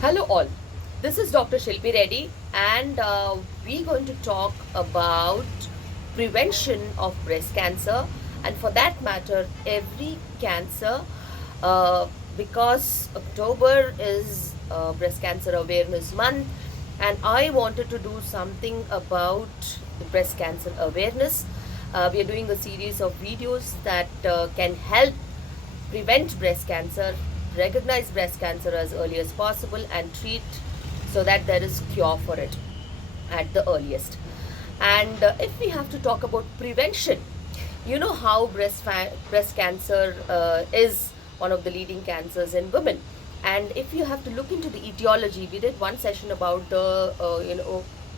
Hello all, this is Dr. Shilpi Reddy and we're going to talk about prevention of breast cancer and for that matter every cancer uh, because October is breast cancer awareness month and I wanted to do something about the breast cancer awareness. We are doing a series of videos that can help prevent breast cancer, recognize breast cancer as early as possible, and treat so that there is cure for it at the earliest. And if we have to talk about prevention, you know how breast cancer is one of the leading cancers in women. And if you have to look into the etiology, we did one session about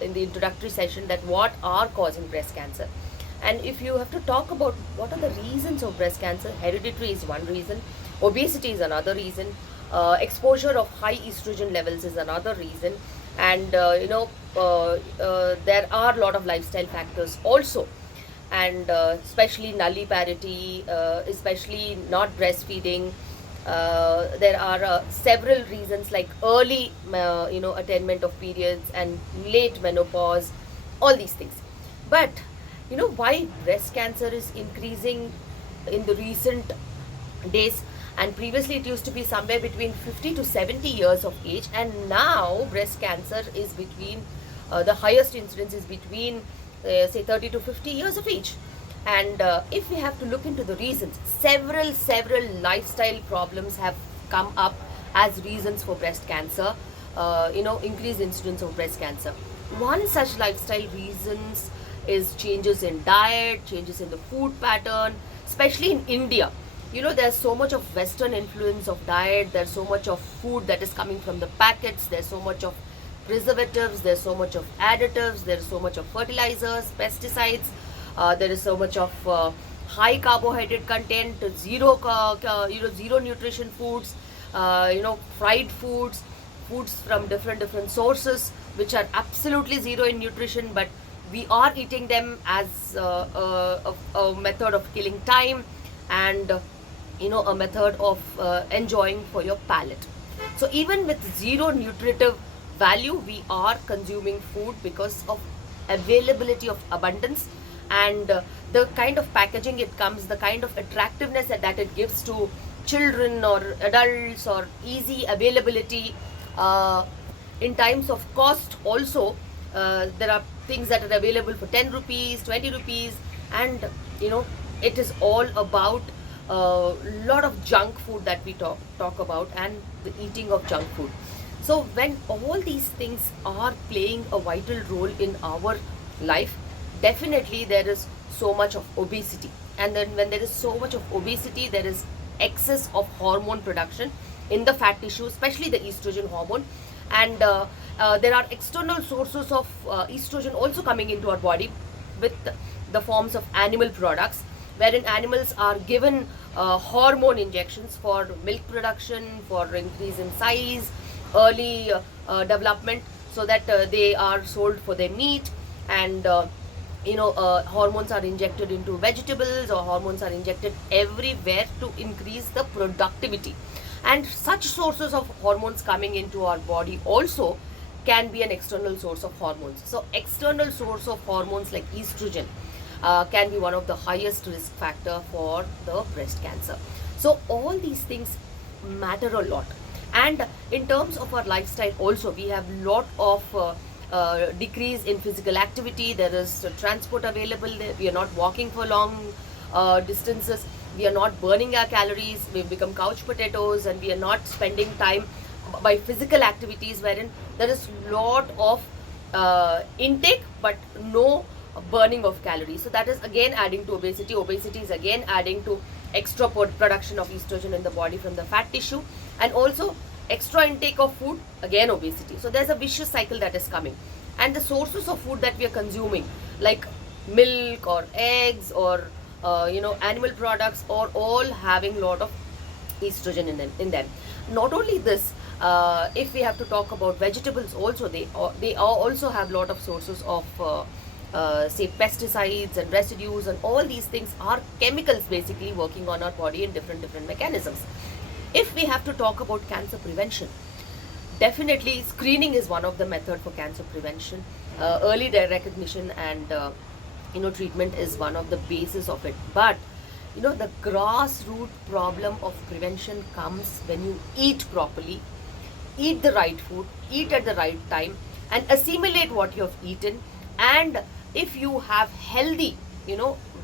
in the introductory session that what are causing breast cancer. And if you have to talk about what are the reasons of breast cancer, hereditary is one reason, obesity is another reason, exposure of high estrogen levels is another reason, and there are a lot of lifestyle factors also, and especially nulliparity, especially not breastfeeding. There are several reasons like early, attainment of periods and late menopause, all these things. But you know why breast cancer is increasing in the recent days, and previously it used to be somewhere between 50 to 70 years of age, and now breast cancer is between the highest incidence is between say 30 to 50 years of age. And if we have to look into the reasons, several lifestyle problems have come up as reasons for breast cancer, increased incidence of breast cancer. One such lifestyle reasons is changes in diet, changes in the food pattern, especially in India. You know, there's so much of Western influence of diet, there's so much of food that is coming from the packets, there's so much of preservatives, there's so much of additives, there's so much of fertilizers, pesticides, there is so much of high carbohydrate content, zero nutrition foods, fried foods, foods from different sources which are absolutely zero in nutrition, but we are eating them as a method of killing time and a method of enjoying for your palate. So even with zero nutritive value, we are consuming food because of availability of abundance, and the kind of packaging it comes, the kind of attractiveness that it gives to children or adults, or easy availability in times of cost also. There are things that are available for 10 rupees, 20 rupees, and it is all about a lot of junk food that we talk about, and the eating of junk food. So when all these things are playing a vital role in our life, definitely there is so much of obesity. And then when there is so much of obesity, there is excess of hormone production in the fat tissue, especially the estrogen hormone. And there are external sources of estrogen also coming into our body with the forms of animal products, wherein animals are given hormone injections for milk production, for increase in size, early development, so that they are sold for their meat. And hormones are injected into vegetables, or hormones are injected everywhere to increase the productivity. And such sources of hormones coming into our body also can be an external source of hormones. So external source of hormones like estrogen can be one of the highest risk factor for the breast cancer. So all these things matter a lot. And in terms of our lifestyle also, we have lot of decrease in physical activity. There is transport available, we are not walking for long distances, we are not burning our calories, we've become couch potatoes, and we are not spending time by physical activities, wherein there is lot of intake but no burning of calories. So that is again adding to obesity. Obesity is again adding to extra production of estrogen in the body from the fat tissue, and also extra intake of food, again obesity. So there's a vicious cycle that is coming. And the sources of food that we are consuming, like milk or eggs or animal products, are all having lot of estrogen in them. Not only this, if we have to talk about vegetables also, they also have lot of sources of say pesticides and residues, and all these things are chemicals basically working on our body in different mechanisms. If we have to talk about cancer prevention, definitely screening is one of the method for cancer prevention. Early recognition and treatment is one of the basis of it. But the grassroots problem of prevention comes when you eat properly, eat the right food, eat at the right time, and assimilate what you have eaten. And if you have healthy,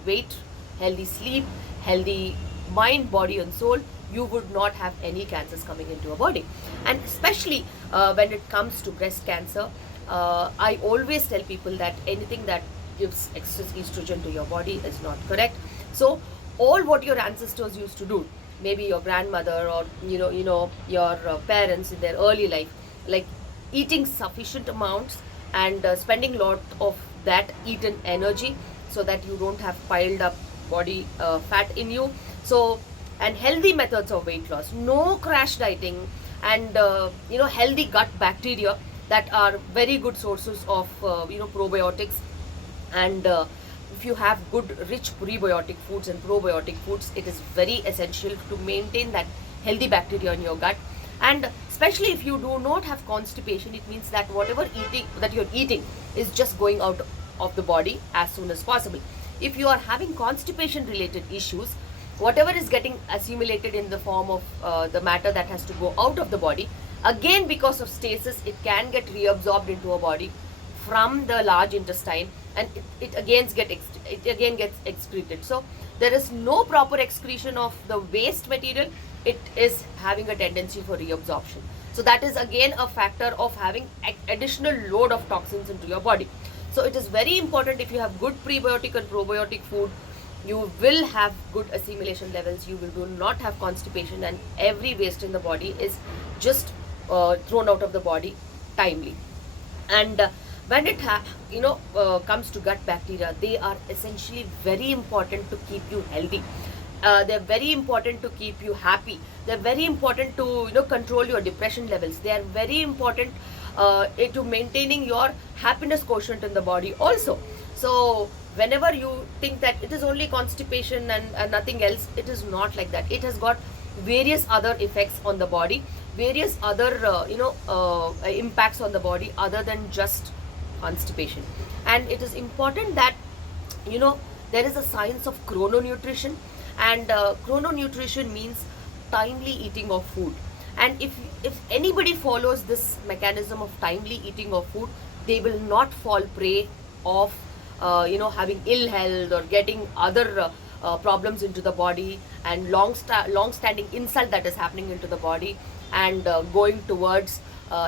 weight, healthy sleep, healthy mind, body, and soul, you would not have any cancers coming into your body. And especially when it comes to breast cancer, I always tell people that anything that gives excess estrogen to your body is not correct. So all what your ancestors used to do, maybe your grandmother or your parents in their early life, like eating sufficient amounts and spending lot of that eaten energy, so that you don't have piled up body fat in you. So, and healthy methods of weight loss, no crash dieting, and healthy gut bacteria that are very good sources of probiotics. And if you have good rich prebiotic foods and probiotic foods, it is very essential to maintain that healthy bacteria in your gut. And especially if you do not have constipation, it means that whatever eating that you're eating is just going out of the body as soon as possible. If you are having constipation related issues, whatever is getting assimilated in the form of the matter that has to go out of the body, again because of stasis, it can get reabsorbed into our body from the large intestine, and it again gets excreted. So there is no proper excretion of the waste material. It is having a tendency for reabsorption. So that is again a factor of having additional load of toxins into your body. So it is very important, if you have good prebiotic and probiotic food, you will have good assimilation levels, you will do not have constipation, and every waste in the body is just thrown out of the body timely. And when it comes to gut bacteria, they are essentially very important to keep you healthy. They're very important to keep you happy. They're very important to control your depression levels. They are very important to maintaining your happiness quotient in the body also. So whenever you think that it is only constipation and nothing else, it is not like that. It has got various other effects on the body, various other impacts on the body other than just constipation. And it is important that there is a science of chrononutrition. And chrononutrition means timely eating of food. And if anybody follows this mechanism of timely eating of food, they will not fall prey of having ill health or getting other problems into the body, and long-standing insult that is happening into the body, and going towards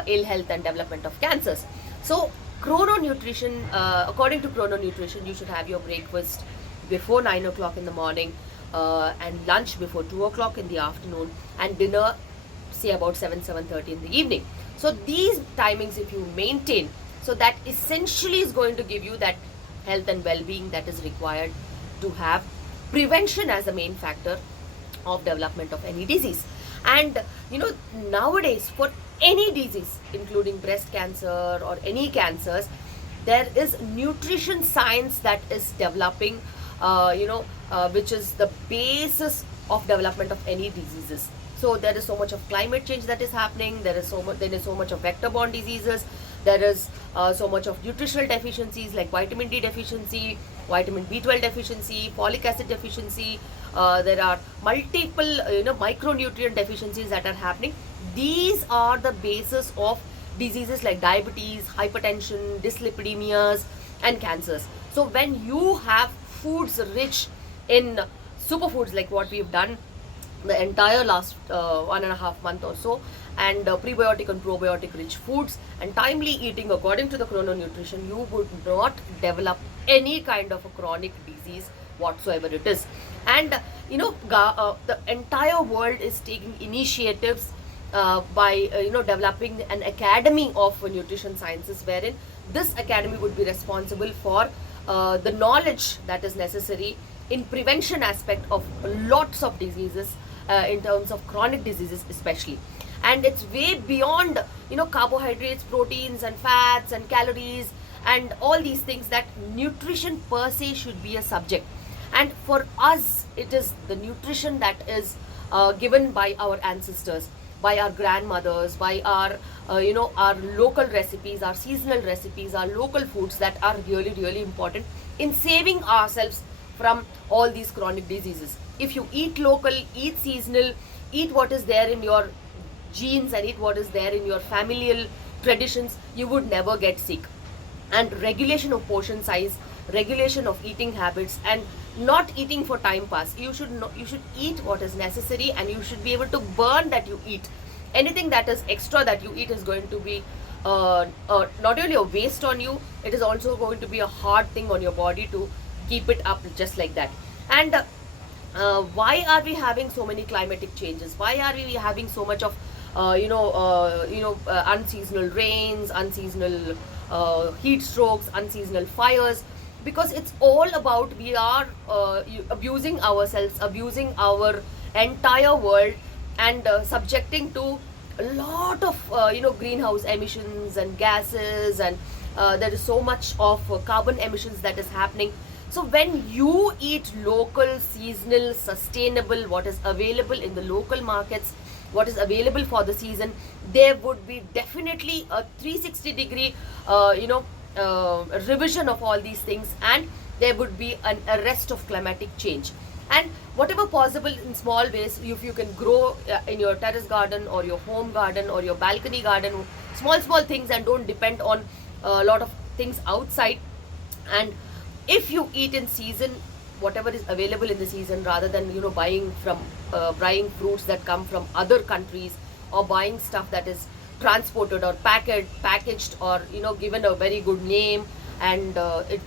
ill health and development of cancers. So chrononutrition, according to chrononutrition, you should have your breakfast before 9 o'clock in the morning, and lunch before 2 o'clock in the afternoon, and dinner say about 7:30 in the evening. So these timings, if you maintain, so that essentially is going to give you that health and well-being that is required to have prevention as the main factor of development of any disease. And nowadays, for any disease, including breast cancer or any cancers, there is nutrition science that is developing, which is the basis of development of any diseases. So there is so much of climate change that is happening. There is so much of vector-borne diseases. There is so much of nutritional deficiencies like vitamin D deficiency, vitamin B12 deficiency, folic acid deficiency. There are multiple micronutrient deficiencies that are happening. These are the basis of diseases like diabetes, hypertension, dyslipidemias, and cancers. So when you have foods rich in superfoods like what we've done the entire last 1.5 months or so, and prebiotic and probiotic rich foods, and timely eating according to the chrononutrition, you would not develop any kind of a chronic disease whatsoever it is. And the entire world is taking initiatives by developing an academy of nutrition sciences, wherein this academy would be responsible for the knowledge that is necessary in prevention aspect of lots of diseases, in terms of chronic diseases especially. And it's way beyond carbohydrates, proteins, and fats and calories and all these things, that nutrition per se should be a subject. And for us, it is the nutrition that is given by our ancestors. by our grandmothers, by our our local recipes, our seasonal recipes, our local foods that are really really important in saving ourselves from all these chronic diseases. If you eat local, eat seasonal, eat what is there in your genes and eat what is there in your familial traditions, you would never get sick. And regulation of portion size, regulation of eating habits, and not eating for time pass. You should eat what is necessary, and you should be able to burn that you eat. Anything that is extra that you eat is going to be not only a waste on you, it is also going to be a hard thing on your body to keep it up just like that. And why are we having so many climatic changes? Why are we having so much of unseasonal rains, unseasonal heat strokes, unseasonal fires? Because it's all about we are abusing ourselves, abusing our entire world, and subjecting to a lot of greenhouse emissions and gases, and there is so much of carbon emissions that is happening. So when you eat local, seasonal, sustainable, what is available in the local markets, what is available for the season, there would be definitely a 360-degree revision of all these things, and there would be an arrest of climatic change. And whatever possible in small ways, if you can grow in your terrace garden or your home garden or your balcony garden, small things, and don't depend on a lot of things outside. And if you eat in season, whatever is available in the season, rather than buying fruits that come from other countries, or buying stuff that is transported or packaged or given a very good name, and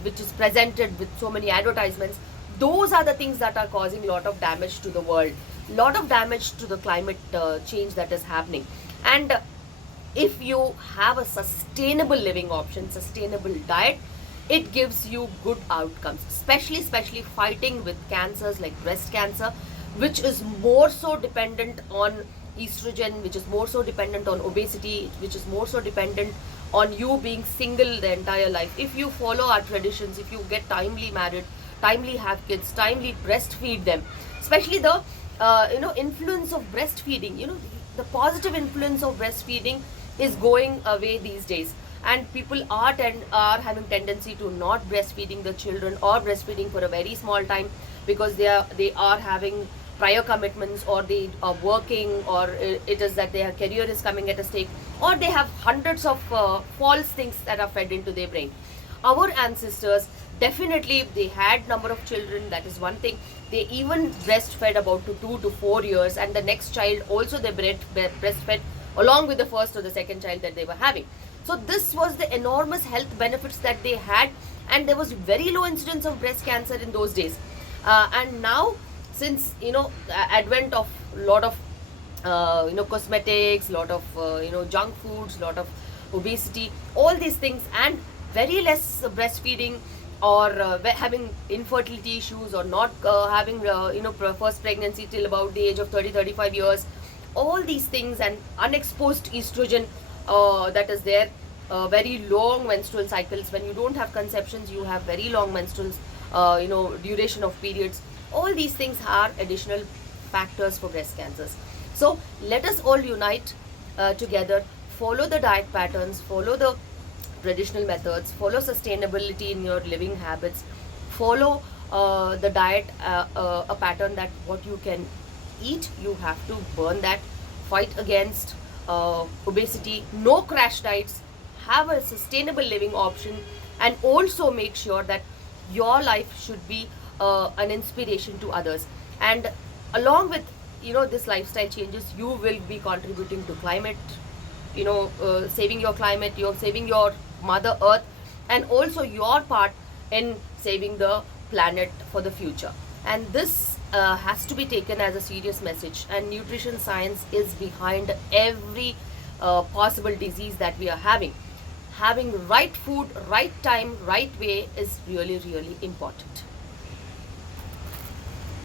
which is presented with so many advertisements, those are the things that are causing a lot of damage to the world, lot of damage to the climate change that is happening. And if you have a sustainable living option, sustainable diet, it gives you good outcomes, especially fighting with cancers like breast cancer, which is more so dependent on estrogen, which is more so dependent on obesity, which is more so dependent on you being single the entire life. If you follow our traditions, if you get timely married, timely have kids, timely breastfeed them, especially the influence of breastfeeding, the positive influence of breastfeeding is going away these days, and people are having tendency to not breastfeeding the children, or breastfeeding for a very small time, because they are having prior commitments, or they are working, or it is that their career is coming at a stake, or they have hundreds of false things that are fed into their brain. Our ancestors, definitely, if they had number of children, that is one thing. They even breastfed about 2 to 4 years, and the next child also they breastfed along with the first or the second child that they were having. So this was the enormous health benefits that they had, and there was very low incidence of breast cancer in those days. And now, since advent of lot of cosmetics, lot of junk foods, lot of obesity, all these things, and very less breastfeeding, or having infertility issues, or not having first pregnancy till about the age of 30-35 years, all these things, and unexposed estrogen that is there, very long menstrual cycles. When you don't have conceptions, you have very long menstrual duration of periods. All these things are additional factors for breast cancers. So let us all unite together, follow the diet patterns, follow the traditional methods, follow sustainability in your living habits, follow the diet a pattern that what you can eat, you have to burn that, fight against obesity, no crash diets, have a sustainable living option, and also make sure that your life should be an inspiration to others. And along with this lifestyle changes, you will be contributing to climate, saving your climate, you're saving your mother earth, and also your part in saving the planet for the future. And this has to be taken as a serious message, and nutrition science is behind every possible disease that we are having. Having right food, right time, right way is really really important.